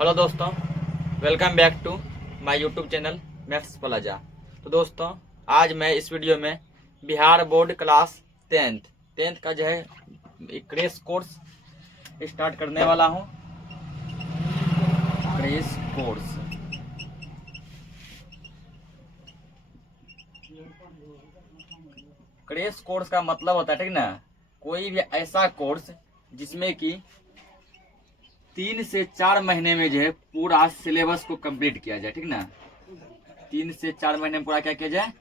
Hello दोस्तों, welcome back to my YouTube channel Maths Plaza. तो दोस्तों, आज मैं इस वीडियो में बिहार बोर्ड क्लास 10th का जो है एक क्रेश कोर्स स्टार्ट करने वाला हूं। क्रेश कोर्स का मतलब होता है, ठीक ना, कोई भी ऐसा कोर्स जिसमें कि 3 से 4 महीने में जो है पूरा सिलेबस को कंप्लीट किया जाए, ठीक ना। 3 से 4 महीने में पूरा क्या किया जाए,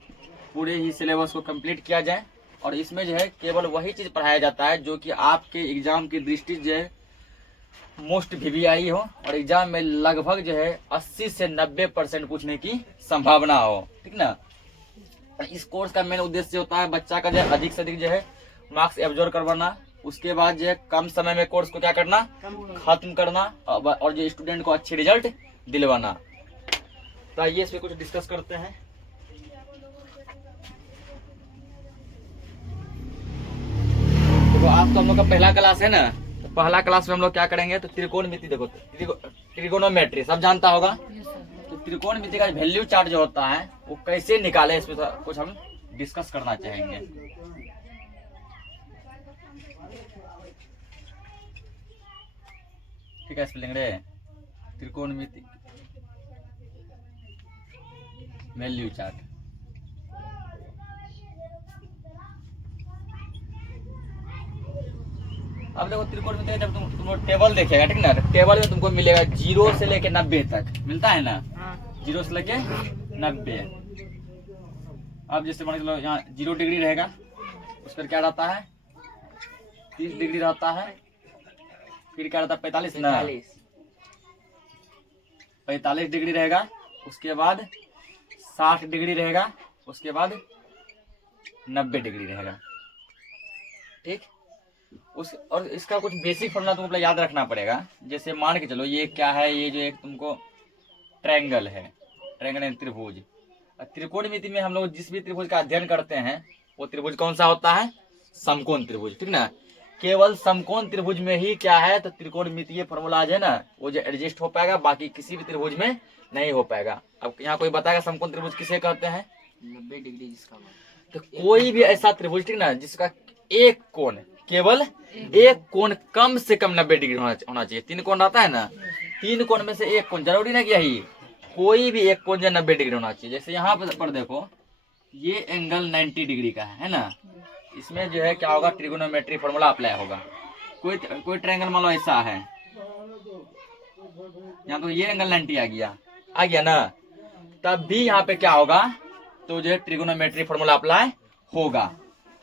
पूरे ही सिलेबस को कंप्लीट किया जाए। और इसमें जो है केवल वही चीज पढ़ाया जाता है जो कि आपके एग्जाम की दृष्टि जो है मोस्ट वीवीआई हो और एग्जाम में लगभग जो है 80 से 90% पूछने की संभावना हो, ठीक ना। इस कोर्स का मेन उद्देश्य होता है बच्चा का जो है अधिक से अधिक जो है मार्क्स एब्जॉर्ब करवाना, उसके बाद जो है कम समय में कोर्स को क्या करना, खत्म करना और जो स्टूडेंट को अच्छे रिजल्ट दिलवाना। तो आइए इस पे कुछ डिस्कस करते हैं। देखो, आज तो हम लोग का पहला क्लास है ना, तो पहला क्लास में हम लोग क्या करेंगे, तो त्रिकोणमिति, देखो त्रिकोणोमेट्री सब जानता होगा। तो त्रिकोणमिति का वैल्यू चार्ट जो होता है वो कैसे निकाले, इस पे कुछ हम डिस्कस करना चाहेंगे। ठीक है, स्पेलिंग रे त्रिकोणमिति वैल्यू चार्ट। अब देखो, त्रिकोणमिति जब तुम टेबल देखेगा, ठीक ना, टेबल में तुमको मिलेगा 0 से लेके 90 तक मिलता है ना। 0 से लेके 90। अब जैसे मान के चलो यहाँ 0 डिग्री रहेगा, उस पर क्या रहता है, 30 डिग्री रहता है। फिर क्या रहता है, 45 डिग्री रहेगा। उसके बाद 60 डिग्री रहेगा। उसके बाद 90 डिग्री रहेगा, ठीक। और इसका कुछ बेसिक फॉर्मूला तुमको याद रखना पड़ेगा। जैसे मान के चलो ये क्या है, ये जो एक तुमको ट्रायंगल है, ट्रायंगल है त्रिभुज। त्रिकोणमिति में हम लोग जिस भी त्रिभुज का अध्ययन करते हैं वो त्रिभुज कौन सा होता है, समकोण त्रिभुज, ठीक ना। केवल समकोण त्रिभुज में ही क्या है, तो त्रिकोणमितीय फॉर्मूला है ना, वो जो एडजस्ट हो पाएगा, बाकी किसी भी त्रिभुज में नहीं हो पाएगा। अब यहाँ कोई बताएगा समकोण त्रिभुज किसे कहते हैं, 90 डिग्री जिसका। तो कोई भी ऐसा त्रिभुज, ठीक ना, जिसका एक कोण, केवल एक कोण कम से कम 90 डिग्री होना चाहिए। 3 कोण रहता है ना, 3 कोण में से एक कोण जरूरी ना कि यही, कोई भी एक कोण जो 90 डिग्री होना चाहिए। जैसे यहाँ पर देखो, ये एंगल 90 डिग्री का है ना। इसमें जो है क्या होगा, ट्रिगोनोमेट्री फॉर्मूला अप्लाई होगा। कोई ट्रायंगल मान लो ऐसा है, यहाँ तो ये एंगल 90 आ गया ना, तब भी यहाँ पे क्या होगा, तो जो है ट्रिगोनोमेट्री फॉर्मूला अप्लाई होगा।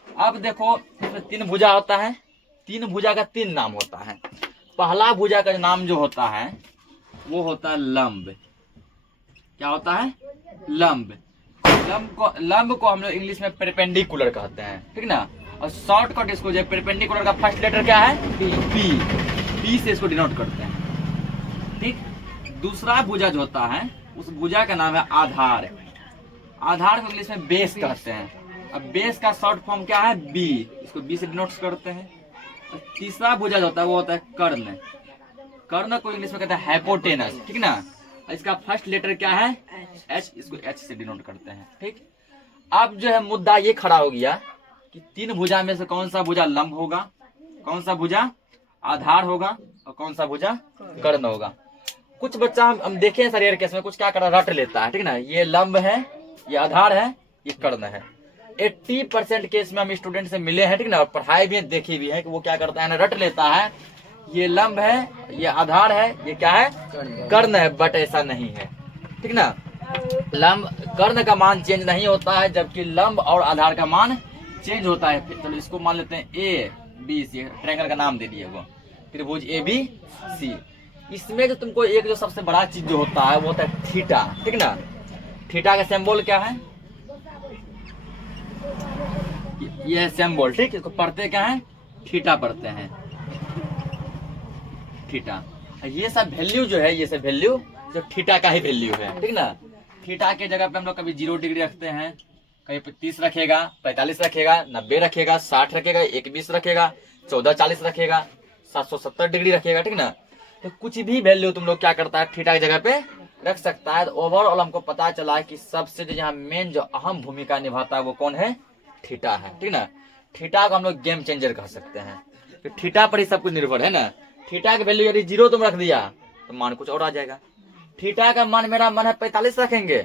अब देखो, इसमें 3 भुजा होता है। 3 भुजा का 3 नाम होता है। पहला भुजा का नाम जो होता है वो होता है लंब। क्या होता है, लंब। लंब को हम लोग इंग्लिश में परपेंडिकुलर कहते हैं, ठीक ना। और शॉर्टकट इसको जो परपेंडिकुलर का फर्स्ट लेटर क्या है, पी से इसको डिनोट करते हैं, ठीक। दूसरा भुजा जो होता है उस भुजा का नाम है आधार। आधार को इंग्लिश में बेस कहते हैं। अब बेस का शॉर्ट फॉर्म क्या है, बी, इसको बी से डिनोट करते हैं। और तीसरा भुजा जो होता है वो होता है कर्ण। कर्ण को इंग्लिश में कहते हैं हाइपोटेनस, ठीक ना। इसका फर्स्ट लेटर क्या है, एच, इसको एच से डिनोट करते हैं, ठीक। अब जो है मुद्दा ये खड़ा हो गया कि 3 भुजा में से कौन सा भुजा लंब होगा, कौन सा भुजा आधार होगा और कौन सा भुजा कर्ण होगा। कुछ बच्चा हम देखे हैं सर रेयर केस में, कुछ क्या कर रट लेता है, ठीक ना। ये लंब है, ये आधार है, ये कर्ण है। 80% केस में हम स्टूडेंट से मिले हैं, ठीक ना, और पढ़ाई भी देखी भी है कि वो क्या करता है ना, रट लेता है, ये लंब है, ये आधार है, ये क्या है, कर्ण है। बट ऐसा नहीं है, ठीक ना। लंब कर्ण का मान चेंज नहीं होता है, जबकि लंब और आधार का मान चेंज होता है। चलो इसको मान लेते हैं ए बी सी, ट्रायंगल का नाम दे दिए वो, त्रिभुज ए बी सी। इसमें जो तुमको एक जो सबसे बड़ा चीज जो होता है वो होता है थीटा, ठीक ना। थीटा का सिंबल क्या है, ये सिंबल, ठीक। इसको पढ़ते क्या है, थीटा पढ़ते हैं, थीटा। ये सब वैल्यू जो है, ये सब वैल्यू जो थीटा का ही वैल्यू है, ठीक ना। थीटा के जगह पे हम लोग कभी 0 डिग्री रखते हैं, कहीं 30 रखेगा, 45 रखेगा, 90 रखेगा, 60 रखेगा, 120 रखेगा, 1440 रखेगा, 770 डिग्री रखेगा, ठीक ना। तो कुछ भी वैल्यू तुम लोग क्या करता है थीटा की जगह पे रख सकता है। तो ओवरऑल हमको पता चला कि सबसे जो यहाँ मेन जो अहम भूमिका निभाता है वो कौन है, थीटा है, ठीक ना। थीटा को हम लोग गेम चेंजर कह सकते हैं, तो थीटा पर ही सब कुछ निर्भर है ना। थीटा की वैल्यू यदि 0 तुम रख दिया तो मान कुछ और आ जाएगा। थीटा का मान मेरा मन है 45 रखेंगे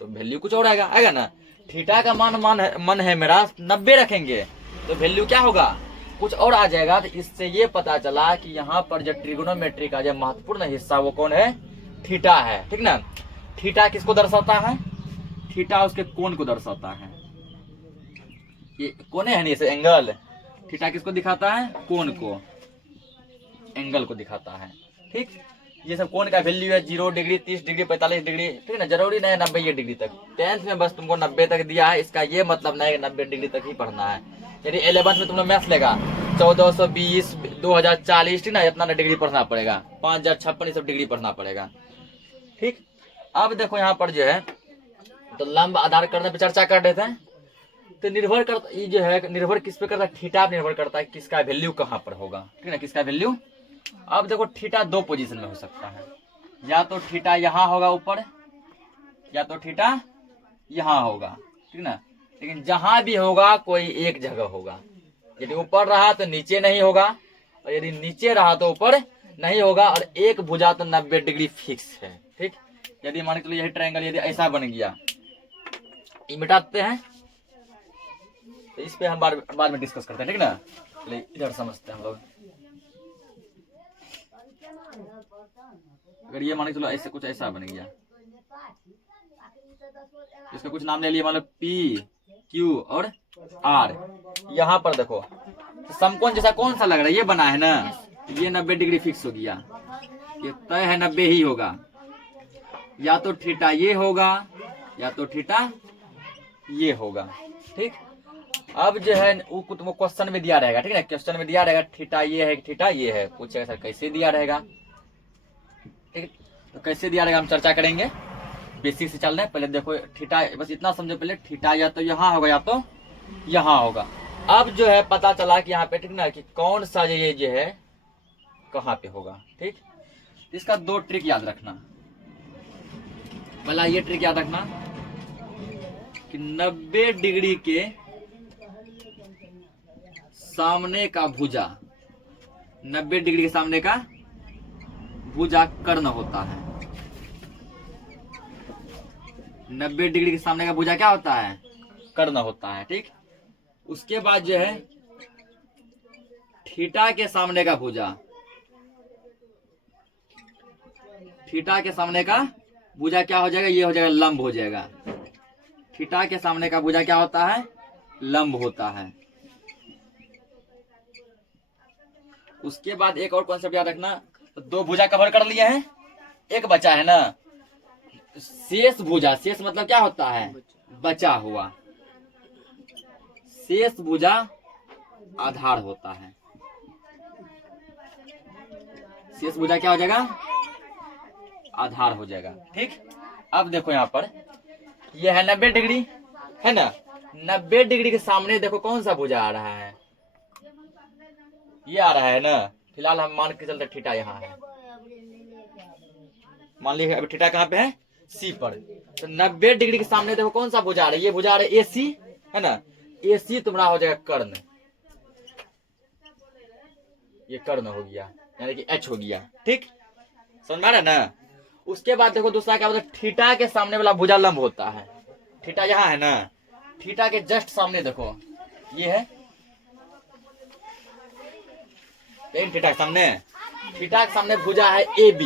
तो वैल्यू कुछ और आएगा ना। थीटा का मन है मेरा 90 रखेंगे तो वैल्यू क्या होगा, कुछ और आ जाएगा। तो इससे ये पता चला कि यहाँ पर जो ट्रिगोनोमेट्री का जो महत्वपूर्ण हिस्सा वो कौन है, थीटा है, ठीक ना। थीटा किसको दर्शाता है, थीटा उसके कोण को दर्शाता है। ये कोने है नहीं, इसे एंगल। थीटा किसको दिखाता है, कोण को, एंगल को दिखाता है, ठीक। ये सब कोण का वैल्यू है 0 डिग्री, 30 डिग्री, 45 डिग्री, ठीक है ना। जरूरी नहीं 90 डिग्री तक, 10th में बस तुमको 90 तक दिया है, इसका ये मतलब नहीं 90 डिग्री तक ही पढ़ना है। यदि 11th में तुम लोग मैथ्स लेगा 1420, 2040, ठीक ना, इतना डिग्री पढ़ना पड़ेगा, 5056 ये सब डिग्री पढ़ना पड़ेगा, ठीक। अब देखो यहाँ पर जो है तो लंब आधार करने पर चर्चा कर रहे थे। तो निर्भर करता ये जो है निर्भर किस पे करता है, थीटा निर्भर करता है किसका वैल्यू कहाँ पर होगा, ठीक है, किसका वैल्यू। अब देखो थीटा 2 पोजीशन में हो सकता है, या तो थीटा यहाँ होगा ऊपर, या तो थीटा यहाँ होगा, ठीक ना। लेकिन जहां भी होगा कोई एक जगह होगा। यदि ऊपर रहा तो नीचे नहीं होगा, और यदि नीचे रहा तो ऊपर नहीं होगा, और एक भुजा तो 90 डिग्री फिक्स है, ठीक। यदि मान के चलो यही ट्रायंगल यदि ऐसा बन गया, ये मिटाते हैं, तो इस पे हम बाद में डिस्कस करते हैं, ठीक ना। इधर समझते हैं हम लोग। अगर ये मान के चलो ऐसे कुछ ऐसा बन गया, इसका कुछ नाम ले लिया, मतलब P, Q और R। यहाँ पर देखो समकोण जैसा कौन सा लग रहा है, ये बना है ना, ये 90 डिग्री फिक्स हो गया, ये तय है 90 ही होगा। या तो थीटा ये होगा, या तो थीटा ये होगा, ठीक। अब जो है वो तुमको क्वेश्चन में दिया रहेगा, ठीक है, क्वेश्चन में दिया रहेगा थीटा ये है, थीटा ये है, पूछेगा सर कैसे दिया रहेगा, ठीक। तो कैसे दिया रहेगा हम चर्चा करेंगे, बेसिक से चल रहे हैं। पहले देखो थीटा, बस इतना समझो पहले, थीटा या तो यहाँ होगा या तो यहाँ होगा। अब जो है पता चला कि यहाँ पे, ठीक ना, कि कौन सा ये जो है कहाँ पे होगा, ठीक। इसका 2 ट्रिक याद रखना। पहला ये ट्रिक याद रखना कि 90 डिग्री के सामने का भुजा, 90 डिग्री के सामने का भुजा कर्ण होता है। 90 डिग्री के सामने का भुजा क्या होता है, कर्ण होता है, ठीक। उसके बाद जो है थीटा के सामने का भुजा, थीटा के सामने का भुजा क्या हो जाएगा, ये हो जाएगा लंब हो जाएगा। थीटा के सामने का भुजा क्या होता है, लंब होता है। उसके बाद एक और कॉन्सेप्ट याद रखना, 2 भुजा कवर कर लिए हैं, एक बचा है ना, शेष भुजा, शेष मतलब क्या होता है, बचा हुआ, शेष भुजा आधार होता है। शेष भुजा क्या हो जाएगा, आधार हो जाएगा, ठीक। अब देखो यहाँ पर ये है 90 डिग्री, है ना। 90 डिग्री के सामने देखो कौन सा भुजा आ रहा है, ये आ रहा है ना। फिलहाल हम मान के चलते थीटा यहाँ है, मान लीजिए अभी थीटा कहाँ पे है, सी पर। तो 90 डिग्री के सामने देखो कौन सा भुजा आ रहा है, ये भुजा आ रहा है AC, है ना। AC तुम्हारा हो जाएगा कर्ण, ये कर्ण हो गया, यानी कि H हो गया, ठीक, समझ में आ रहा है ना। उसके बाद देखो दूसरा क्या मतलब, थीटा के सामने वाला भुजा लंब होता है। थीटा यहाँ है ना, थीटा के जस्ट सामने देखो ये है थीटा के सामने, थीटा के सामने भुजा है AB।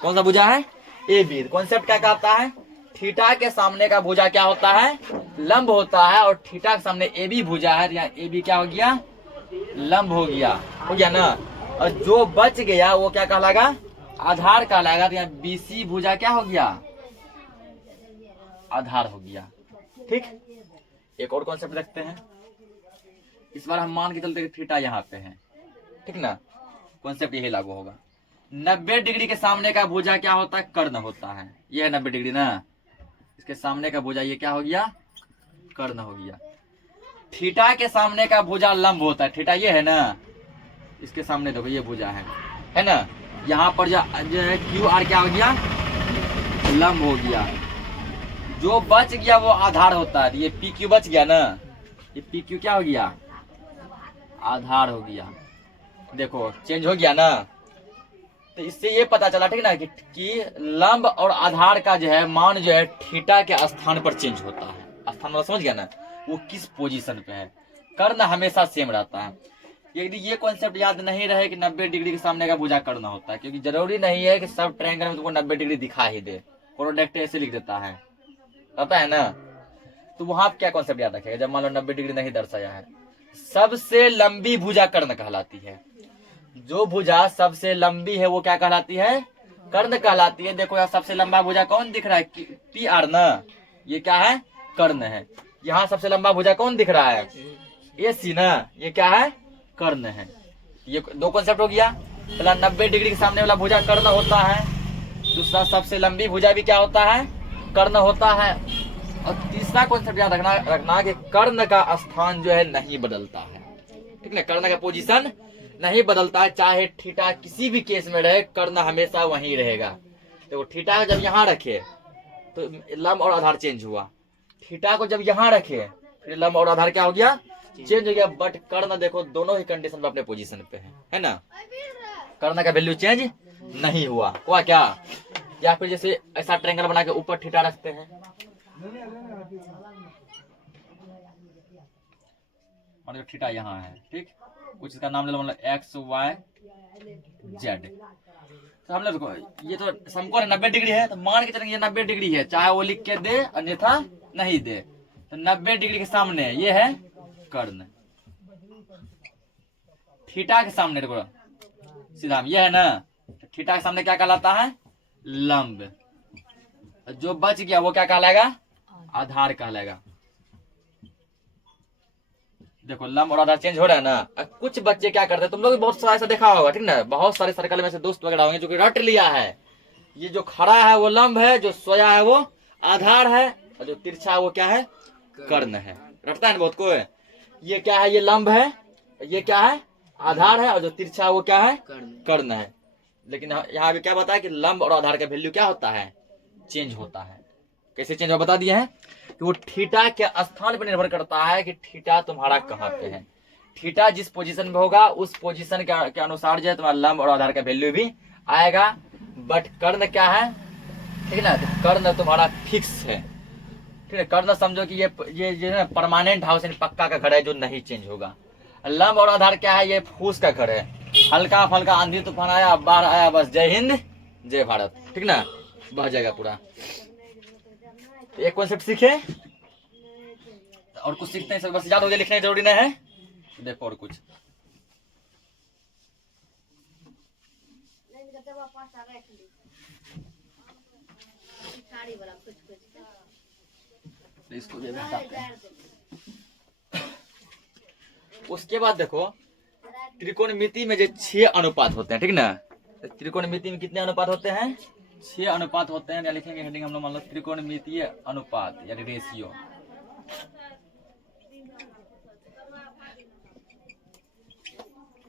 कौन सा भुजा है, AB। कॉन्सेप्ट क्या कहता है, थीटा के सामने का भुजा क्या होता है, लंब होता है, और थीटा के सामने AB भुजा है, यहाँ AB क्या हो गया, लंब हो गया ना। और जो बच गया वो क्या कहलाएगा, आधार कहलाएगा। तो यहाँ BC भुजा क्या हो गया, आधार हो गया, ठीक। एक और कॉन्सेप्ट देखते हैं, इस बार हम मान के चलते थीटा यहाँ पे है, ठीक ना। कॉन्सेप्ट यही लागू होगा। 90 डिग्री के सामने का भुजा क्या होता है, कर्ण होता है। ये है 90 डिग्री ना, इसके सामने का भुजा ये क्या हो गया, कर्ण हो गया। थीटा के सामने का भुजा लंब होता है, थीटा ये है ना, इसके सामने देखो ये भुजा है ना, यहाँ पर जो है क्यू आर क्या हो गया, लंब हो गया। जो बच गया वो आधार होता है। ये पी क्यू बच गया ना, ये पी क्यू क्या हो गया, आधार हो गया। देखो चेंज हो गया ना। तो इससे ये पता चला ठीक ना कि लंब और आधार का जो है मान जो है थीटा के स्थान पर चेंज होता है। स्थान मतलब समझ गया ना, वो किस पोजीशन पे है। कर्ण हमेशा सेम रहता है। यदि ये कॉन्सेप्ट याद नहीं रहे कि 90 डिग्री के सामने का भुजा कर्ण होता है, क्योंकि जरूरी नहीं है कि सब ट्रायंगल में तुमको 90 डिग्री दिखा ही दे। प्रोडक्ट ऐसे लिख देता है, पता है ना। तो वहां क्या कॉन्सेप्ट याद रखेगा जब मान लो 90 डिग्री नहीं दर्शाया है। सबसे लंबी भुजा कर्ण कहलाती है। जो भुजा सबसे लंबी है वो क्या कहलाती है, कर्ण कहलाती है। देखो यहाँ सबसे लंबा भुजा कौन दिख रहा है, पी आर ना, ये क्या है, कर्ण है। यहाँ सबसे लंबा भुजा कौन दिख रहा है, ए सी ना, ये क्या है, कर्ण है। ये दो कॉन्सेप्ट हो गया। पहला 90 डिग्री के सामने वाला भुजा कर्ण होता है, दूसरा सबसे लंबी भुजा भी क्या होता है, कर्ण होता है। और तीसरा कॉन्सेप्ट याद रखना कि कर्ण का स्थान जो है नहीं बदलता है, ठीक है। कर्ण का पोजीशन नहीं बदलता है, चाहे थीटा किसी भी केस में रहे, कर्ण हमेशा वहीं रहेगा। तो थीटा जब यहाँ रखे तो लंब और आधार चेंज हुआ, थीटा को जब यहाँ रखे फिर लंब और आधार क्या हो गया, चेंज हो गया। बट कर्ण देखो दोनों ही कंडीशन में अपने पोजीशन पे है ना। कर्ण का वैल्यू चेंज नहीं हुआ क्या। या फिर जैसे ऐसा ट्रायंगल बना के ऊपर थीटा रखते हैं, और थीटा यहाँ है, ठीक। कुछ इसका नाम ले लो, मतलब एक्स वाई जेड। तो हम लोग ये तो समकोण 90 डिग्री है, तो मान के चलेंगे ये 90 डिग्री है, चाहे वो लिख के दे अन्यथा नहीं दे। तो 90 डिग्री के सामने ये है कर्ण, थीटा के सामने देखो सीधा ये है ना, तो थीटा के सामने क्या कहलाता है, लंब। जो बच गया वो क्या कहलाएगा, आधार कहलाएगा। देखो लंब और आधार चेंज हो रहा है ना। कुछ बच्चे क्या करते हैं, तुम लोग भी बहुत सारा ऐसा देखा होगा, ठीक ना। बहुत सारे सर्कल में से दोस्त वगैरह होंगे जो कि रट लिया है, ये जो खड़ा है वो लंब है, जो सोया है वो आधार है, और जो तिरछा है वो क्या है, कर्ण है। रटता है ना बहुत को। ये क्या है, ये लंब है, ये क्या है, आधार है, और जो तिरछा है वो क्या है, कर्ण है। लेकिन यहाँ पे क्या बताया कि लंब और आधार का वैल्यू क्या होता है, चेंज होता है। कैसे चेंज हो बता दिया है कि वो थीटा के स्थान पर निर्भर करता है कि थीटा तुम्हारा कहाँ पे है। थीटा जिस पोजीशन में होगा उस पोजीशन के अनुसार जो है तुम्हारा लंब और आधार का वैल्यू भी आएगा। बट कर्ण क्या है, ठीक है ना, तो कर्ण तुम्हारा फिक्स है, ठीक है। कर्ण समझो कि ये जो है परमानेंट हाउस यानी पक्का का घर है जो नहीं चेंज होगा। लंब और आधार क्या है, ये फूस का घर है, हल्का फल्का आंधी तूफान आया, बाढ़ आया, बस जय हिंद जय भारत, ठीक ना, बह जाएगा पूरा। एक कॉन्सेप्ट सीखे और कुछ सीखते हैं, सब बस याद हो गया, लिखने जरूरी नहीं है। देखो और कुछ इसको भी बताते हैं। उसके बाद देखो त्रिकोणमिति में जो 6 अनुपात होते हैं, ठीक ना। त्रिकोणमिति में कितने अनुपात होते हैं, 6 अनुपात होते हैं। लिखेंगे हेडिंग हम लोग, मान लो त्रिकोणमितीय अनुपात यानी रेशियो।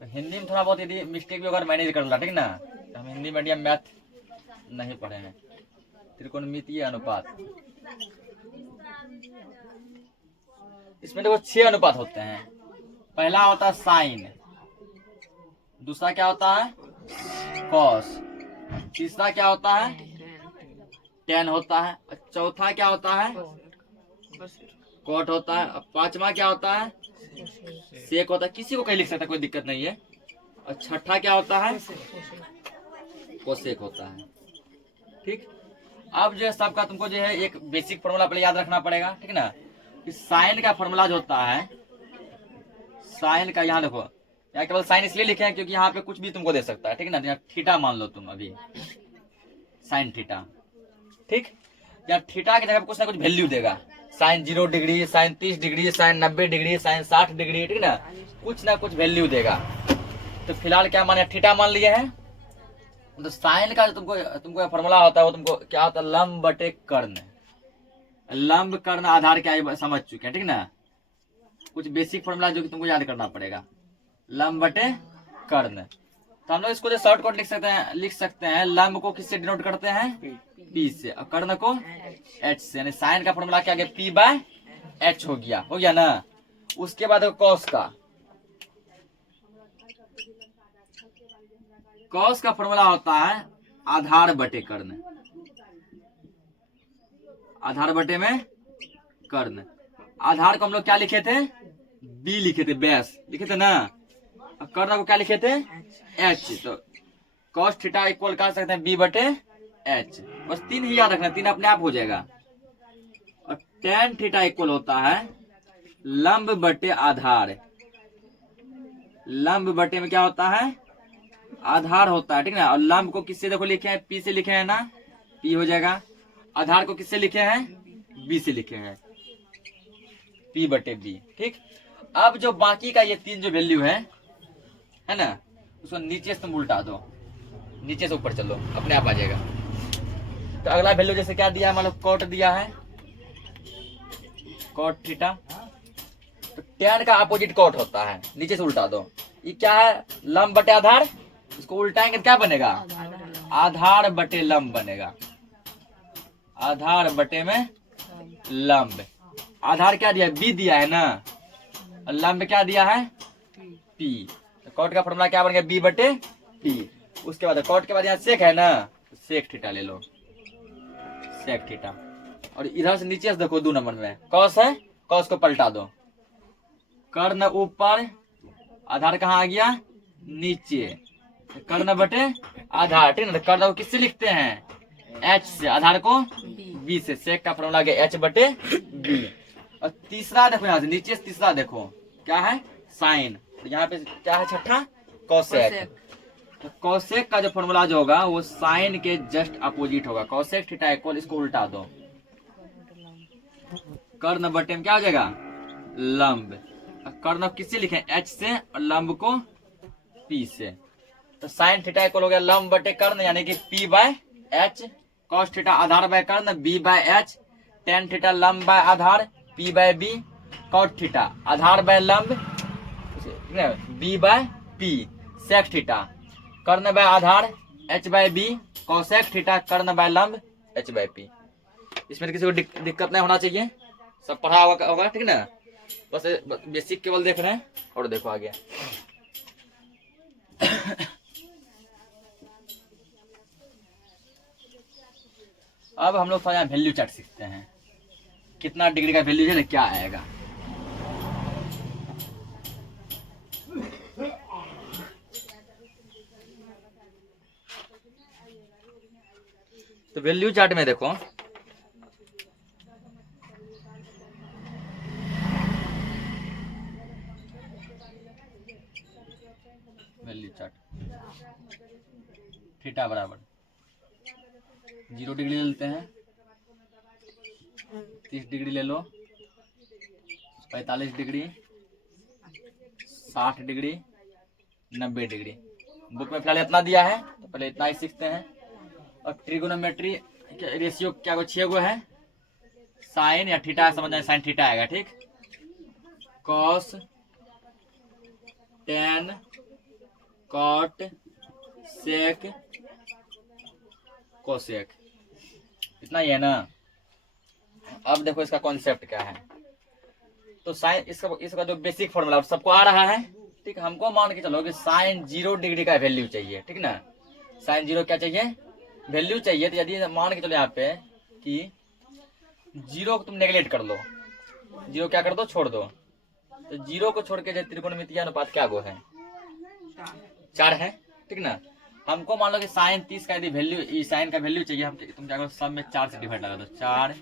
तो हिंदी में थोड़ा बहुत यदि मिस्टेक भी अगर मैनेज कर ला, ठीक ना, तो हम हिंदी मीडियम मैथ नहीं पढ़े हैं। त्रिकोणमितीय अनुपात, इसमें देखो 6 अनुपात होते हैं। पहला होता है साइन, दूसरा क्या होता है कॉस, तीसरा क्या होता है टेन होता है, चौथा क्या होता है कॉट होता है, पांचवा क्या होता है सेक होता है। किसी को कहीं लिख सकता है, कोई दिक्कत नहीं है। और छठा क्या होता है कोसेक होता है, ठीक। अब जो है सबका तुमको जो है एक बेसिक फॉर्मूला पहले याद रखना पड़ेगा, ठीक ना। कि साइन का फॉर्मूला जो होता है, साइन का यहाँ देखो, यहाँ केवल साइन इसलिए लिखे हैं क्योंकि यहाँ पे कुछ भी तुमको दे सकता है, ठीक ना। थीटा मान लो तुम अभी साइन थीटा, ठीक। या थीटा की जगह कुछ ना कुछ वैल्यू देगा, sine 0 degree, sine 30 degree, sine 90 degree, sine 60 degree, ठीक ना कुछ वैल्यू देगा। तो फिलहाल क्या माने थीटा मान लिए हैं। तो साइन का जो तुमको फॉर्मूला होता है वो तुमको क्या होता है, लंब बटे कर्ण। लंब कर्ण आधार क्या समझ चुके हैं, ठीक ना। कुछ बेसिक फॉर्मूला जो कि तुमको याद करना पड़ेगा, लंब बटे कर्ण। तो हम लोग इसको जो शॉर्टकट लिख सकते हैं लंब को किससे डिनोट करते हैं, पी से, और कर्ण को एच से, यानी साइन का फॉर्मूला क्या गया, पी बाय एच हो गया ना। उसके बाद कॉस का फॉर्मूला होता है आधार बटे कर्ण, आधार बटे में कर्ण। आधार को हम लोग क्या लिखे थे, बी लिखे थे, बेस लिखे थे ना, और कर्ण को क्या लिखे थे, एच। तो कॉस थीटा इक्वल कर सकते हैं बी बटे एच, बस 3 ही याद रखना, 3 अपने आप हो जाएगा। और टेन थीटा इक्वल होता है लंब बटे आधार, लंब बटे में क्या होता है, आधार होता है, ठीक ना। और लंब को किससे देखो लिखे हैं, पी से लिखे हैं ना, पी हो जाएगा। आधार को किससे लिखे हैं, बी से लिखे हैं, पी बटे बी, ठीक। अब जो बाकी का ये 3 जो वैल्यू है ना, उसको नीचे से तुम उल्टा दो, नीचे से ऊपर चलो, अपने आप आ जाएगा। तो अगला वैल्यू जैसे क्या दिया है, मान लो कॉट दिया है, कॉट थीटा, तो tan का अपोजिट कॉट होता है, नीचे से उल्टा दो। ये क्या है, लंब बटे आधार, इसको उल्टाएंगे तो क्या बनेगा, आधार बटे लंब बनेगा, आधार बटे में लंब। आधार क्या दिया है, बी दिया है ना, और लंब क्या दिया है, पी। तो कॉट का फॉर्मूला क्या बन गया, बी बटे पी। उसके बाद कॉट के बाद यहाँ सेक है ना, सेक थीटा ले लो, सेक थीटा। और इधर से नीचे से देखो 2 नंबर में कॉस है, कॉस को पलटा दो, कर्ण ऊपर, आधार कहाँ आ गया, नीचे, कर्ण बटे आधार, ठीक ना। कर्ण को किससे लिखते हैं, एच से, आधार को बी से, सेक का फॉर्मूला गया एच बटे बी। और तीसरा देखो, यहाँ से नीचे से तीसरा देखो क्या है, साइन। तो यहाँ पे क्या है, छठा कॉसेक। तो कॉसेक का जो फॉर्मूला जो होगा वो साइन के जस्ट अपोजिट होगा, कॉसेक थीटा इक्वल, इसको उल्टा दो, कर्ण बटे में क्या हो जाएगा, लंब। कर्ण किससे लिखे, एच से, और लंब को पी से। तो साइन थीटा इक्वल हो गया लंब बटे कर्ण, यानी कि P by H, cos theta आधार बाय कर्ण, B by H, tan theta लंब बाय आधार, P by B, cot theta आधार बाय लंब, B by P, sec theta कर्ण बाय आधार, H by B, cosec theta कर्ण बाय लंब, एच बाय पी। इसमें किसी को दिक्कत नहीं होना चाहिए, सब पढ़ा होगा, ठीक ना। बस बेसिक केवल देख रहे हैं, और देखो आगे। अब हम लोग थोड़ा वैल्यू चार्ट सीखते हैं, कितना डिग्री का वैल्यू है, क्या आएगा। तो वैल्यू चार्ट में देखो, वैल्यू चार्ट, थीटा बराबर 0 डिग्री लेते हैं, 30 डिग्री ले लो, 45 डिग्री, 60 डिग्री, 90 डिग्री। बुक में फिलहाल इतना दिया है, तो पहले इतना ही सीखते हैं। और ट्रिगोनोमेट्री रेशियो क्या को 6 गो है, साइन या थीटा समझ जाए, साइन थीटा आएगा, ठीक। कॉस, टेन, कॉट, सेक, कोसेक, इतना ही है ना। अब देखो इसका कॉन्सेप्ट क्या है। तो साइन, इसका जो बेसिक फॉर्मूला सबको आ रहा है, ठीक। हमको मान के चलो कि साइन 0 डिग्री का वैल्यू चाहिए, ठीक ना। साइन 0 क्या चाहिए, वैल्यू चाहिए। तो यदि मान के चलो यहाँ पे कि 0 को तुम नेगलेक्ट कर लो, 0 क्या कर दो, छोड़ दो, तो 0 को छोड़ के त्रिकोणमितीय अनुपात क्या गो है, 4 है, ठीक ना। हमको मान लो कि साइन 30 का यदि वैल्यू, साइन का वैल्यू चाहिए, हम तुम क्या करो, सब में 4 से डिवाइड लगा दो, 4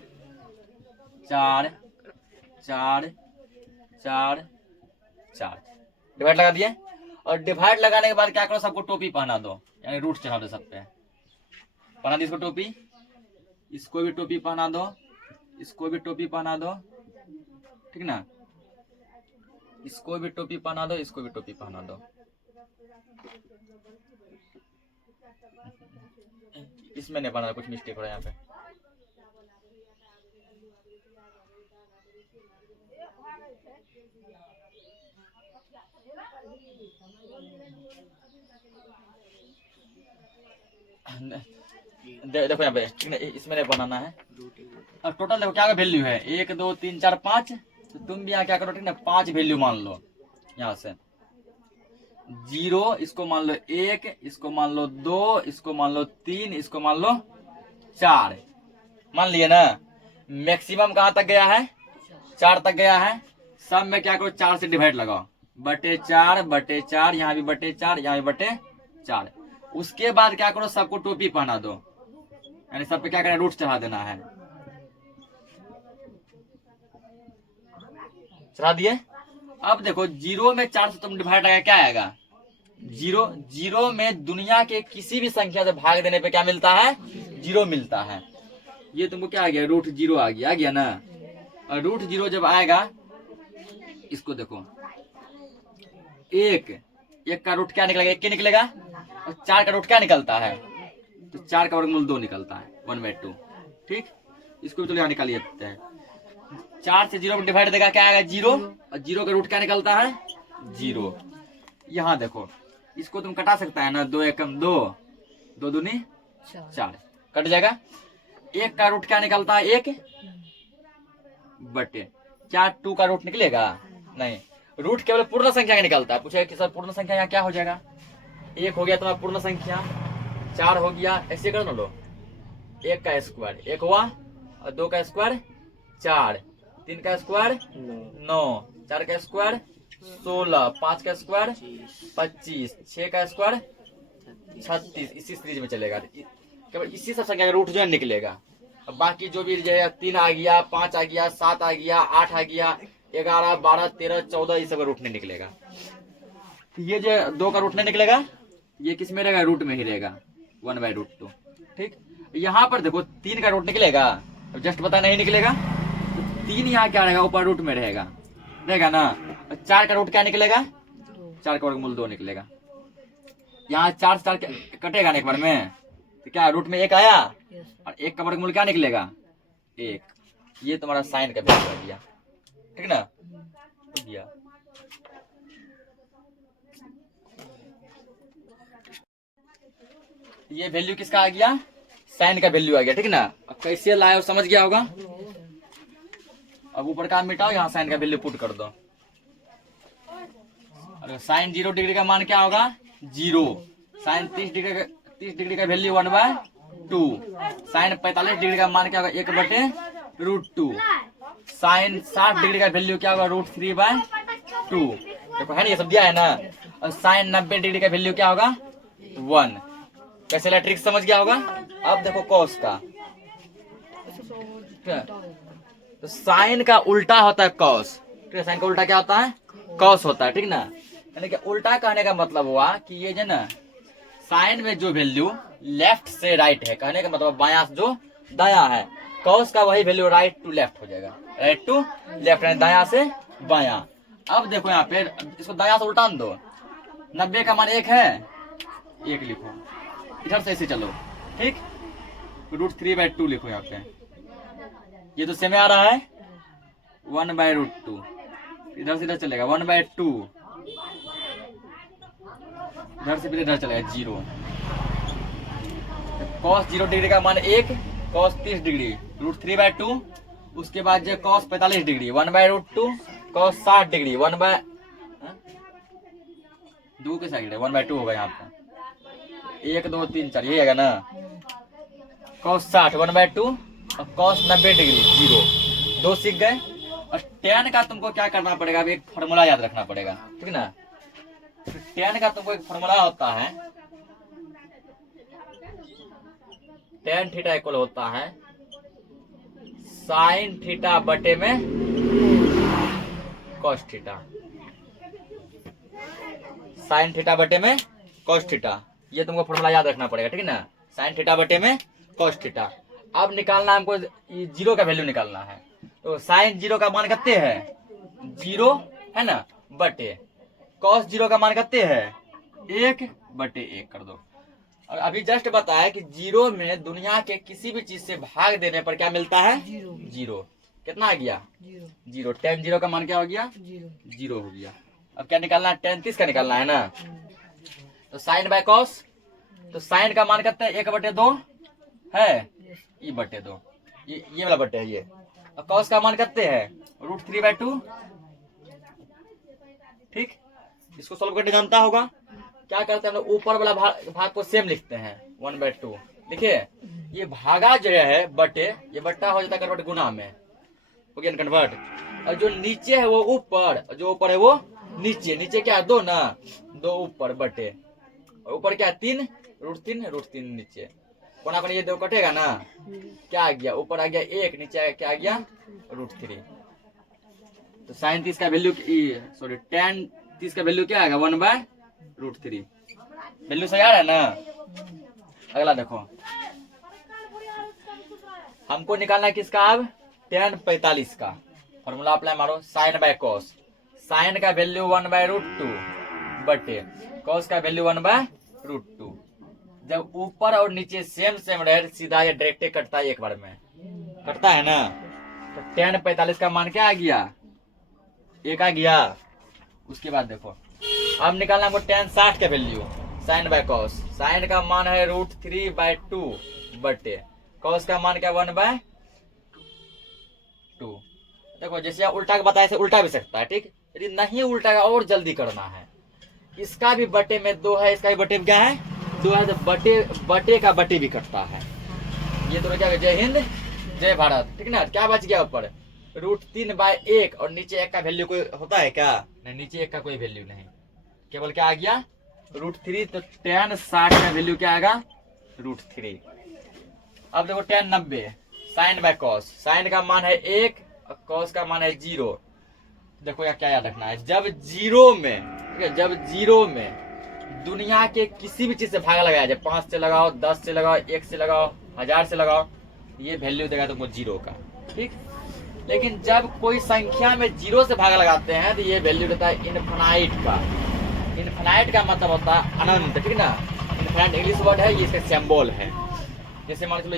4 4 4 4 डिवाइड लगा दिए। और डिवाइड लगाने के बाद क्या करो, सबको टोपी पहना दो, यानी रूट चढ़ा दो, सब पे पहना दी इसको टोपी, इसको भी टोपी पहना दो, इसको भी टोपी पहना दो, ठीक ना। इसको भी टोपी पहना दो, इसको भी टोपी पहना दो। इसमें नहीं बना, कुछ मिस्टेक हो रहा है यहाँ पे। देखो यहाँ पे इसमें नहीं बनाना है। और टोटल देखो क्या वैल्यू है, 1 2 3 4 5। तो तुम भी यहाँ क्या करो ठीक ना, 5 वैल्यू मान लो यहाँ से। 0 इसको मान लो 1, इसको मान लो 2, इसको मान लो 3, इसको मान लो 4। मान लिए ना। मैक्सिमम कहाँ तक गया है, 4 तक गया है। सब में क्या करो, 4 से डिवाइड लगाओ, बटे 4, यहाँ भी बटे 4, यहाँ भी बटे 4। उसके बाद क्या करो, सबको टोपी पहना दो, यानी सब पे क्या करना, रूट चढ़ा देना है। चढ़ा दिए। अब देखो 0 में 4 से तुम डिवाइड लगा क्या आएगा, 0 में दुनिया के किसी भी संख्या से भाग देने पे क्या मिलता है, 0 मिलता है। ये तुमको क्या आ गया, √0 आ गया ना। और √0 जब आएगा, इसको देखो, 1 का रूट क्या निकलेगा, 1 के निकलेगा। और 4 का रूट क्या निकलता है, तो 4 का वर्गमूल 2 निकलता है, 1/2। ठीक, इसको भी तो यहाँ निकालिए। 4 से 0 में डिवाइड देगा क्या आएगा, 0। और 0 का रूट क्या निकलता है, 0। यहाँ देखो, इसको तुम कटा सकता है ना, 2 एकम 2, 2 दूनी 4, कट जाएगा। 1 का रूट क्या निकलता है, 1 बटे क्या 2 का रूट निकलेगा, नहीं। रूट केवल पूर्ण संख्या का निकलता है। पूछेगा कि सर पूर्ण संख्या यहाँ क्या हो जाएगा, 1 हो गया तुम्हारा पूर्ण संख्या, 4 हो गया, ऐसे कर लो, 1 का स्क्वायर 1 हुआ, और 2 का स्क्वायर 4, 3 का स्क्वायर 9, 4 का स्क्वायर 16, 5 का स्क्वायर 25, 6 का स्क्वायर 36। इसी सीरीज में चलेगा, केवल इसी सब संख्या का रूट जो है निकलेगा। अब बाकी जो भी 3 आ गया, 5 आ गया, 7 आ गया, 8 आ गया, 11 12 13 14, ये सब का रूट नहीं निकलेगा। ये जो 2 का रूट नहीं निकलेगा, ये किस में रहेगा, रूट में ही रहेगा, 1/√2। ठीक, यहाँ पर देखो 3 का रूट निकलेगा, अब जस्ट पता नहीं निकलेगा, तो 3 यहाँ क्या रहेगा, ऊपर रूट में रहेगा ना। 4 का रूट क्या निकलेगा, 4 का वर्गमूल 2 निकलेगा। यहाँ 4 से 4 कटेगा ना एक बार में, तो क्या रूट में 1 आया, और 1 का वर्गमूल क्या निकलेगा, 1। ये तुम्हारा साइन का वैल्यू आ गया, ठीक ना, दिया। ये वैल्यू किसका आ गया, साइन का वैल्यू आ गया, ठीक ना। अब कैसे लाए हो समझ गया होगा। अब ऊपर का मिटाओ, यहाँ साइन का वैल्यू पुट कर दो। अरे साइन 0 डिग्री का मान क्या होगा, 0। साइन 30 डिग्री का वैल्यू 1/2। साइन 45 डिग्री का मान क्या होगा, 1/√2। साइन 60 डिग्री का वैल्यू क्या होगा, √3/2। देखो है ना, ये सब दिया है ना। और साइन 90 डिग्री का वैल्यू क्या होगा, 1। कैसे ला ट्रिक समझ गया होगा। अब देखो कॉस का, तो साइन का उल्टा होता है कॉस। ठीक है, साइन का उल्टा क्या होता है, कॉस होता है, ठीक ना। यानी कि उल्टा कहने का मतलब हुआ कि ये जो ना, साइन में जो वैल्यू लेफ्ट से राइट है, कहने का मतलब बायां से जो दाया है, कॉस का वही वैल्यू राइट टू लेफ्ट हो जाएगा, राइट टू लेफ्ट, यानी दाया से बायां। अब देखो यहाँ पे, इसको दाया से उल्टा दो, 90 का मान 1 है, 1 लिखो, इधर से ऐसे चलो, ठीक। √3/2 लिखो यहाँ पे, ये तो सेम आ रहा है, 1/√2। इधर से इधर चलेगा 1/2, इधर से फिर इधर चलेगा 0। कॉस 0 डिग्री का मान 1, कॉस 30 डिग्री √3/2। उसके बाद जो कॉस 45 डिग्री 1/√2, कॉस 60 डिग्री 1/2 के साइड 1/2 होगा यहाँ पे, 1 2 3 4 यही आएगा ना। कॉस 60 1/2, और कॉस 90 डिग्री 0। 2 सीख गए। और tan का तुमको क्या करना पड़ेगा, अब एक फॉर्मूला याद रखना पड़ेगा, ठीक ना। tan का तुमको एक फॉर्मूला होता है, tan थीटा इक्वल होता है साइन थीटा बटे में कॉस थीटा, साइन थीटा बटे में कॉस थीटा। ये तुमको फॉर्मूला याद रखना पड़ेगा, ठीक है ना, साइन थीटा बटे में कॉस थीटा। अब निकालना हमको 0 का वैल्यू निकालना है, तो साइन 0 का मान कितने है, 0 है ना, बटे कॉस 0 का मान कितने है, 1/1 कर दो। और अभी जस्ट बताया कि 0 में दुनिया के किसी भी चीज से भाग देने पर क्या मिलता है, 0। कितना आ गया, 0। tan 0 का मान क्या हो गया, 0 हो गया। अब क्या निकालना है, tan 30 का निकालना है ना। तो साइन बाय कॉस, तो तो साइन का मान कितना है 1/2 है, E/2 ये वाला बटे है ये। और कॉस का मान कितने है √3/2। ठीक, इसको सॉल्व करने जानता होगा। क्या करते हैं हम लोग, ऊपर वाला भाग को सेम लिखते हैं 1/2। देखिए ये भागा जो है बटे, ये बट्टा हो जाता है कन्वर्ट गुना में, हो गया कन्वर्ट। और जो नीचे है वो ऊपर, जो ऊपर है वो नीचे। नीचे क्या है 2 ना, 2 ऊपर बटे, और ऊपर क्या है 3 √3 नीचे। कोना कोना ये 2 कटेगा ना, क्या आ गया ऊपर आ गया 1, नीचे क्या आ गया √3। तो साइन 30 का वैल्यू सॉरी tan 30 का वैल्यू क्या आएगा 1/√3। वैल्यू सही आ रहा है ना। अगला देखो, हमको निकालना है किसका, अब tan 45 का। फॉर्मूला अप्लाई मारो, sin/cos। साइन का वैल्यू 1/√2 बटे cos का वैल्यू 1/√2। जब ऊपर और नीचे सेम रहे, सीधा ये डायरेक्ट कटता है, एक बार में कटता है ना। तो tan 45 का मान क्या आ गया 1 आ गया। उसके बाद देखो अब निकालना हमको tan 60 का वैल्यू, sin/cos। साइन का मान है √3/2 बटे cos का मान क्या 1/2। देखो जैसे आप उल्टा बताया, ऐसे उल्टा भी सकता है। ठीक, यदि नहीं उल्टा और जल्दी करना है, इसका भी बटे में 2 है, इसका भी बटे में क्या है 2 है, तो बटे का बटे भी कटता है। ये तो क्या, जय हिंद जय भारत। ठीक ना, क्या बच गया ऊपर √3/1, और नीचे 1 का वैल्यू कोई होता है क्या, नहीं नीचे 1 का कोई वैल्यू नहीं, केवल क्या आ गया √3। तो tan 60 का वैल्यू क्या आएगा √3। अब देखो tan 90 sin/cos। साइन का मान है 1 और cos का मान है 0। देखो यार क्या याद रखना है, जब जीरो में, ठीक है, जब जीरो में दुनिया के किसी भी चीज से भागा लगाया जाए, 5 से लगाओ, 10 से लगाओ, 1 से लगाओ, 1000 से लगाओ, ये वैल्यू देगा तुमको 0 का। ठीक, लेकिन जब कोई संख्या में 0 से भागा लगाते हैं तो ये वैल्यू देता है इनफाइनाइट का। इनफाइनाइट का मतलब होता है अनंत। ठीक ना, इनफाइनाइट इंग्लिश वर्ड है, ये इसका सिंबल है। जैसे मान चलो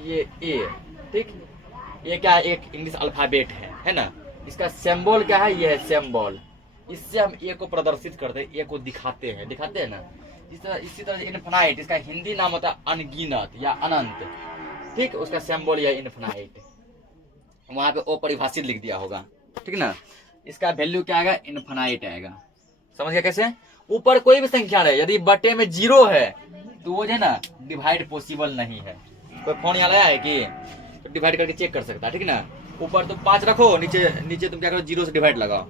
ये ए, ठीक, ये क्या है एक इंग्लिश अल्फाबेट है ना, इसका सिंबल क्या है, ये है सिंबल। इससे हम ए को प्रदर्शित करते हैं, ए को दिखाते हैं ना। इसी तरह इनफाइनाइट, इसका हिंदी नाम होता है अनगिनत या अनंत। ठीक, उसका सिंबल या इनफाइनाइट, वहां पे ओ परिभाषित लिख दिया होगा। ठीक ना, इसका वैल्यू क्या आएगा इनफाइनाइट आएगा। समझ गया कैसे। ऊपर कोई भी संख्या रहे, यदि बटे में 0 है तो वो जो है ना डिवाइड पॉसिबल नहीं है। कोई फोन यहाँ लाया है कि तो डिवाइड करके चेक कर सकता है। ठीक ना, ऊपर तुम 5 रखो, नीचे तुम क्या करो 0 से डिवाइड लगाओ,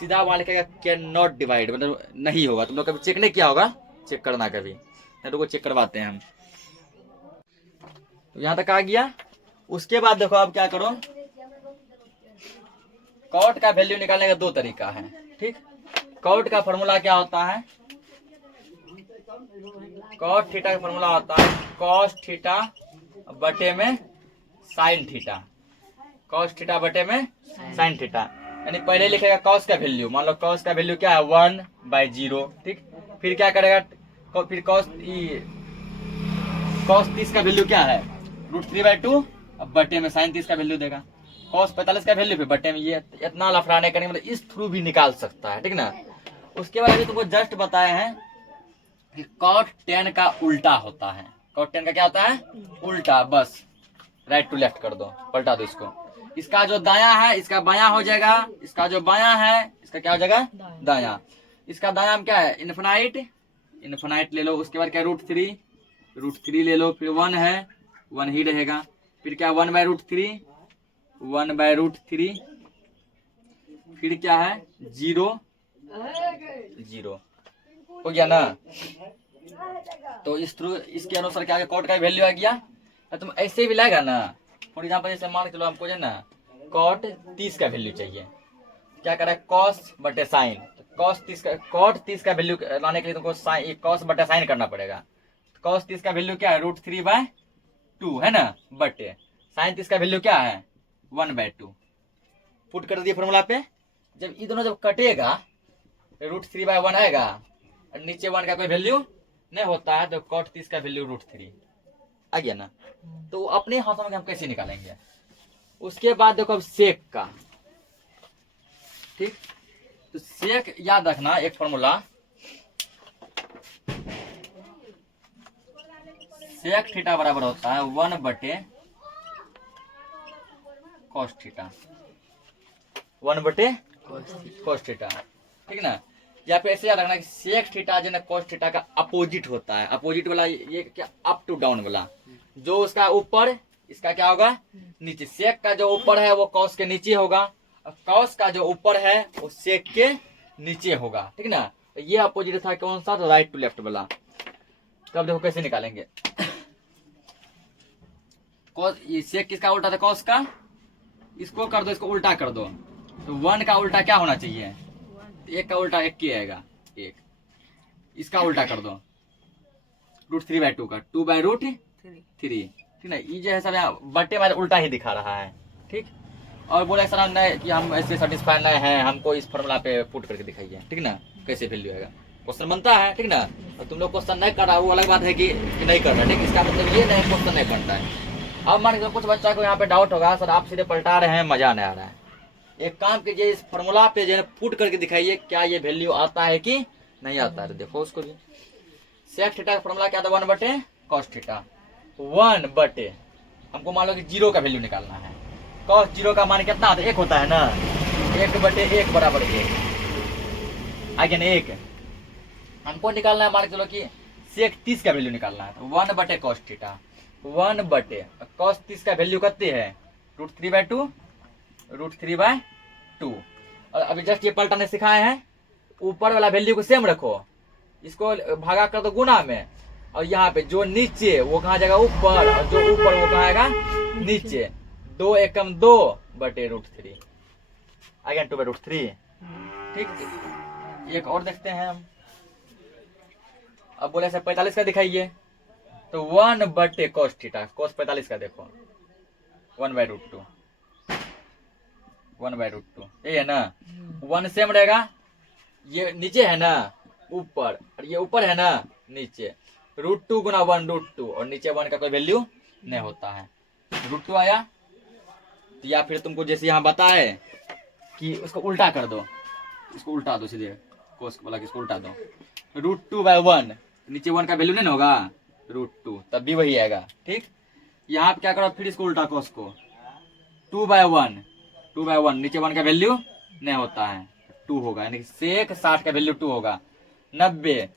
सीधा वहां लिखेगा कैन नॉट डिवाइड, मतलब नहीं होगा। तुम लोग कभी चेक नहीं किया होगा, चेक करना कभी, नहीं तो वो चेक करवाते हैं हम। तो यहाँ तक आ गया। उसके बाद देखो अब क्या करो, कॉट का वैल्यू निकालने का 2 तरीका है। ठीक, कॉट का फॉर्मूला क्या होता है, कॉट थीटा का फॉर्मूला होता है कॉस थीटा बटे में साइन थीटा, कॉस थीटा बटे में साइन थीटा। यानी पहले लिखेगा कॉस का वैल्यू, मान लो कॉस का वैल्यू क्या है 1/0। ठीक, फिर क्या करेगा, फिर कॉस 30 का वैल्यू क्या है √3/2, अब बटे में साइन 30 का वैल्यू देगा। कॉस 45 का वैल्यू फिर बटे में, ये इतना लफड़ाने करने मतलब इस थ्रू भी निकाल सकता है। ठीक ना, उसके बाद तुमको जस्ट बताए हैं कि कॉट tan का उल्टा होता है। कॉट tan का क्या होता है उल्टा, बस राइट टू लेफ्ट कर दो, पलटा दो इसको। इसका जो दाया है इसका बायां हो जाएगा, इसका जो बायां है इसका क्या हो जाएगा दाया। इसका दाया क्या है इनफाइनाइट ले लो। उसके बाद क्या √3 ले लो, फिर 1 है 1 ही रहेगा, फिर क्या 1/√3 फिर क्या है 0 हो गया ना। तो इस थ्रू इसके अनुसार क्या कॉट का वैल्यू आ गया। तुम ऐसे भी लाएगा ना, फॉर एग्जाम्पल जैसे मान के चलो हमको जो है ना कॉट 30 का वैल्यू चाहिए, क्या करें कॉस बटे साइन। कॉट 30 का वैल्यू लाने के लिए तुमको कॉस बटे साइन करना पड़ेगा। कॉस 30 का वैल्यू क्या है √3/2 है ना, बटे साइन 30 का वैल्यू क्या है 1/2। पुट कर दिए फॉर्मूला पे। जब ये दोनों जब कटेगा √3/1 आएगा, और नीचे 1 का कोई वैल्यू नहीं होता है, तो कॉट 30 का वैल्यू √3 आ गया ना। तो अपने हाथों में हम कैसे निकालेंगे। उसके बाद देखो अब सेक का। ठीक, तो सेक याद रखना एक फॉर्मूला, सेक थीटा बराबर होता है 1/cos थीटा, 1/cos थीटा, ठीक ना। या फिर ऐसे याद रखना कि सेक थीटा जो है cos थीटा का अपोजिट होता है। अपोजिट वाला ये क्या, अप टू डाउन वाला, जो उसका ऊपर इसका क्या होगा, नीचे। सेक का जो ऊपर है वो cos के नीचे होगा, और cos का जो ऊपर है वो सेक के नीचे होगा, ठीक ना। तो ये अपोजिट था कौन सा, तो राइट टू लेफ्ट वाला। तो अब देखो कैसे निकालेंगे। cos, ये सेक किसका उल्टा था, cos का, इसको कर दो, इसको उल्टा कर दो, तो 1 का उल्टा क्या होना चाहिए, 1 का उल्टा 1 की आएगा, 1। इसका उल्टा कर दो, √3/2 का 2/√3, ठीक ना। ये जो है सब यहाँ बटे में उल्टा ही दिखा रहा है, ठीक। और बोले सर नहीं कि हम ऐसे सेटिस्फाई नहीं है, हमको इस फॉर्मूला पे पुट करके दिखाइए, ठीक ना, कैसे वैल्यू आएगा। क्वेश्चन बनता है, ठीक ना। और तुम लोग क्वेश्चन नहीं कर रहा वो अलग बात है कि नहीं कर रहा, ठीक। इसका मतलब ये नहीं क्वेश्चन नहीं बनता है। अब मान लीजिए कुछ बच्चा को यहाँ पे डाउट होगा, सर आप सीधे पलटा रहे हैं, मजा नहीं आ रहा है। एक काम कीजिए, इस फॉर्मूला पे जो है पुट करके दिखाइए क्या ये वैल्यू आता है कि नहीं आता है। तो देखो उसको भी, सेक थीटा का फॉर्मूला क्या था, 1/cos थीटा, 1/, हमको मान लो कि 0 का वैल्यू निकालना है। cos 0 का मान कितना होता है, 1 होता है ना, 1/1 बराबर 1, आगे ना 1। हमको निकालना है, मान के चलो कि सेक 30 का वैल्यू निकालना है, तो 1/cos थीटा, 1/cos 30 का वैल्यू कितने है, √3/2, √3/2। और अभी जस्ट ये पलटाने सिखाए हैं, ऊपर वाला वैल्यू को सेम रखो, इसको भागा कर दो गुना में, और यहाँ पे जो नीचे वो कहाँ जाएगा, ऊपर, और जो ऊपर वो कहाँ आएगा, नीचे। 2 एकम 2/√3, अगेन 2/√3, ठीक। एक और देखते हैं हम। अब बोले सर 45 का दिखाइए, तो 1/cos थीटा, cos 45 का देखो 1/√2, 1/√2, ये है ना, 1 सेम रहेगा, ये नीचे है ना ऊपर, और ये ऊपर है ना नीचे, √2 गुना 1 √2, और नीचे 1 का कोई वैल्यू नहीं होता है, √2 आया। तो या फिर तुमको जैसे यहाँ बताए कि उसको उल्टा कर दो, इसको उल्टा दो सीधे, cos वाला इसको उल्टा दो, √2/1, नीचे 1 का वैल्यू नहीं होगा, √2, तब भी वही आएगा, ठीक। यहाँ पे क्या करो, फिर इसको उल्टा cos को, 2/1, नीचे 1 का वैल्यू नहीं होता है, 2 होगा, यानी सेक 60 का वैल्यू 2 होगा, 90,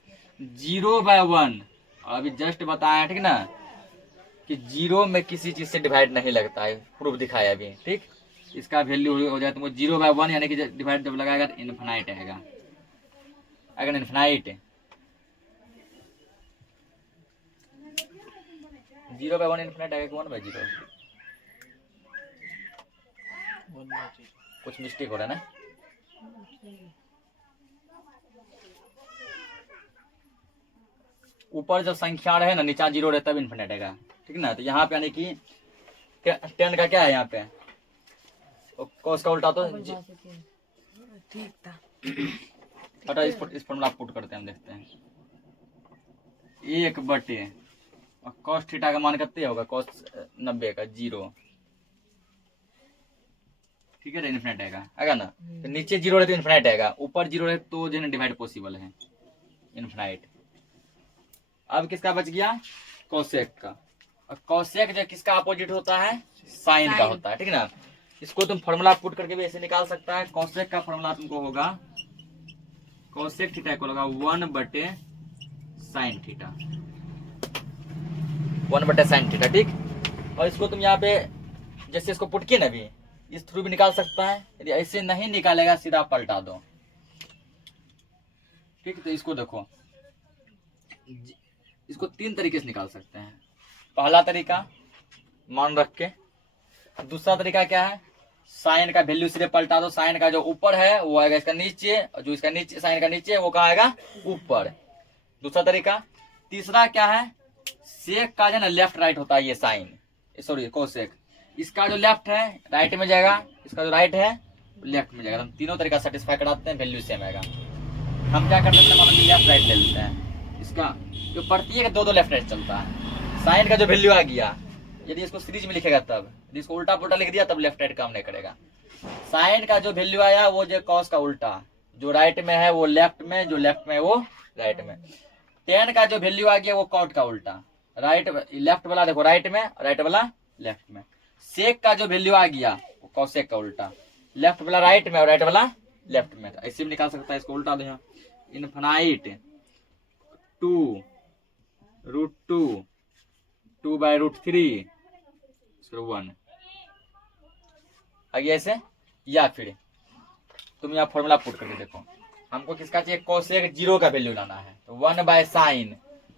0/1, अभी जस्ट बताया, ठीक ना, कि 0 में किसी चीज से डिवाइड नहीं लगता है, प्रूफ दिखाया अभी, ठीक। इसका वैल्यू हो जाए तुमको 0/1, यानी कि डिवाइड जब लगाएगा तो इनफिनाइट आएगा, अगर इनफिनाइट 0/1 इनफिनाइट आएगा, 1/0, कुछ मिस्टेक हो रहा है ना। ऊपर जब संख्या रहे ना, नीचा 0 रहे तब इनफिनिट आएगा, ठीक ना। तो यहाँ पे यानी कि 10 का क्या है, यहाँ पे cos का उल्टा, तो ठीक था। हटा, इस फॉर्मूला पुट करते हैं, हम देखते हैं 1/, और cos थीटा का मान कितने होगा, cos 90 का 0, ठीक है, इनफिनिट आएगा ना। तो नीचे 0 रहे तो इनफिनिट आएगा, ऊपर 0 रहे तो जो है डिवाइड पॉसिबल है, इनफिनिट। अब किसका बच गया, कोसेक का। और कोसेक जो किसका अपोजिट होता है, साइन का होता है, ठीक ना। इसको तुम फॉर्मूला पुट करके भी ऐसे निकाल सकता है। कोसेक का फॉर्मूला तुमको होगा, कोसेक थीटा को होगा 1/sin थीटा, 1/sin थीटा, ठीक। और इसको तुम यहाँ पे जैसे इसको पुट किए ना, भी इस थ्रू भी निकाल सकता है। यदि ऐसे नहीं निकालेगा, सीधा पलटा दो, ठीक। तो इसको देखो, इसको 3 तरीके से निकाल सकते हैं। पहला तरीका मान रख के, दूसरा तरीका क्या है, साइन का वैल्यू सीधे पलटा दो, साइन का जो ऊपर है वो आएगा इसका नीचे, और जो इसका नीचे साइन का नीचे वो कहाँ आएगा, ऊपर, दूसरा तरीका। तीसरा क्या है, सेक का जो ना लेफ्ट राइट होता है, ये साइन, सॉरी कोसेक, इसका जो लेफ्ट है राइट में जाएगा, इसका जो राइट है लेफ्ट में जाएगा। हम तीनों तरीका सेटिस्फाई कराते हैं, वैल्यू सेम आएगा। हम क्या करते हैं, मतलब लेफ्ट राइट ले लेते हैं, इसका जो प्रत्येक 2-2 लेफ्ट राइट चलता है। साइन का जो वैल्यू आ गया, यदि इसको सीरीज में लिखेगा तब, यदि इसको उल्टा पुल्टा लिख दिया तब लेफ्ट राइट काम नहीं करेगा। साइन का जो वैल्यू आया वो जो कॉस का उल्टा, जो राइट में है वो लेफ्ट में, जो लेफ्ट में वो राइट में। टेन का जो वैल्यू आ गया वो कॉट का उल्टा, राइट लेफ्ट वाला देखो राइट में, राइट वाला लेफ्ट में। सेक का जो वैल्यू आ गया वो कॉसेक का उल्टा, लेफ्ट वाला राइट में और राइट वाला लेफ्ट में। ऐसे भी निकाल सकता है, इसको उल्टा दो यहाँ। इनफाइनाइट 2√2 2/√3 1 आगे ऐसे। या फिर तुम यहाँ फॉर्मूला पुट करके देखो, हमको किसका चाहिए, कोसेक 0 का वैल्यू लाना है। तो 1/sin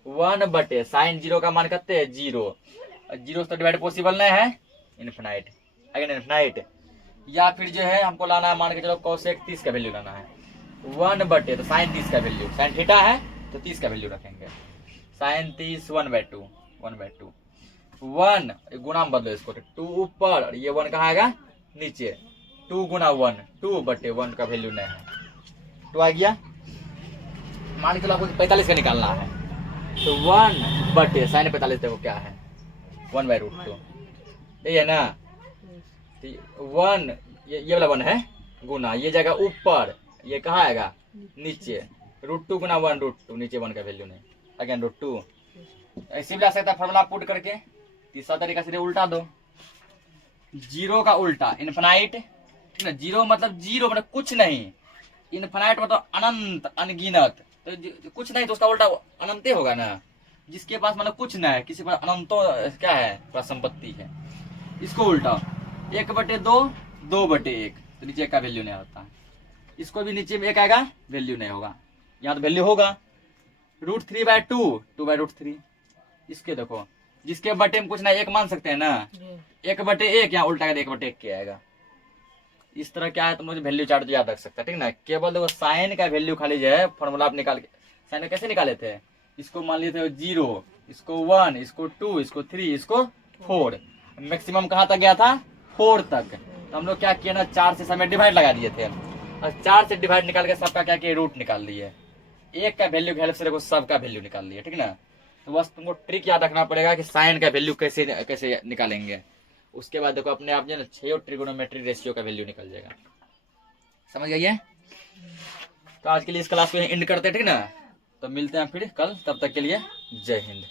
1/sin 0 का मान करते हैं 0, 0 से डिवाइड पॉसिबल नहीं है, इनफिनाइट अगेन इनफिनाइट। या फिर जो है हमको लाना है, मान के चलो कोसेक 30 का वैल्यू लाना है 1/, तो साइन 30 का वैल्यू, साइन थीटा है तो 30 का वैल्यू रखेंगे, साइन 30 1/2 1 गुना में बदलो इसको, 2 ऊपर और ये 1 कहाँ आएगा नीचे, 2 गुना 1 2/1 का वैल्यू नहीं है, 2 आ गया। मान के चलो आपको 45 का निकालना है, तो 1/sin 45 देखो क्या है 1/√2, ये है ना। 1 ये वाला 1 है गुना, ये जाएगा ऊपर, ये कहाँ आएगा नीचे, √2 गुना 1√2, नीचे 1 का वैल्यू नहीं, अगेन √2। ऐसे भी ला सकता है फॉर्मूला पुट करके। तीसरा तरीका से उल्टा दो, 0 का उल्टा इनफिनाइट, ठीक ना। 0 मतलब 0 मतलब कुछ नहीं, इनफिनाइट मतलब अनंत अनगिनत, तो कुछ नहीं तो उसका उल्टा अनंत होगा ना। जिसके पास मतलब कुछ नहीं है, किसी पर अनंतो क्या है संपत्ति है, इसको उल्टा 1/2 2/1, तो नीचे 1 का वैल्यू नहीं होता है, इसको भी नीचे में 1 आएगा वैल्यू नहीं होगा, यहाँ तो वैल्यू होगा। √3/2 2/√3, इसके देखो जिसके बटे में कुछ नहीं 1 मान सकते हैं ना, 1/1 यहाँ उल्टा कर 1/1 के आएगा। इस तरह क्या है, तो मुझे वैल्यू चार्ट याद रख सकता है, ठीक ना। केवल देखो साइन का वैल्यू खाली जो है फॉर्मूला आप निकाल के, साइन कैसे निकाले थे, इसको मान लिए थे 0, इसको 1, इसको 2, इसको 3, इसको 4, मैक्सिमम कहाँ तक गया था 4 तक। तो हम लोग क्या किया ना, 4 से समय डिवाइड लगा दिए थे, और 4 से डिवाइड निकाल के सबका क्या किया रूट निकाल लिए, 1 का वैल्यू की हेल्प से देखो सबका वैल्यू निकाल लिए, ठीक ना। तो बस तुमको ट्रिक याद रखना पड़ेगा कि साइन का वैल्यू कैसे कैसे निकालेंगे, उसके बाद देखो अपने आप जो है 6 ट्रिगोनोमेट्री रेशियो का वैल्यू निकल जाएगा। समझ गए। तो आज के लिए इस क्लास को एंड करते हैं, ठीक ना। तो मिलते हैं फिर कल, तब तक के लिए जय हिंद।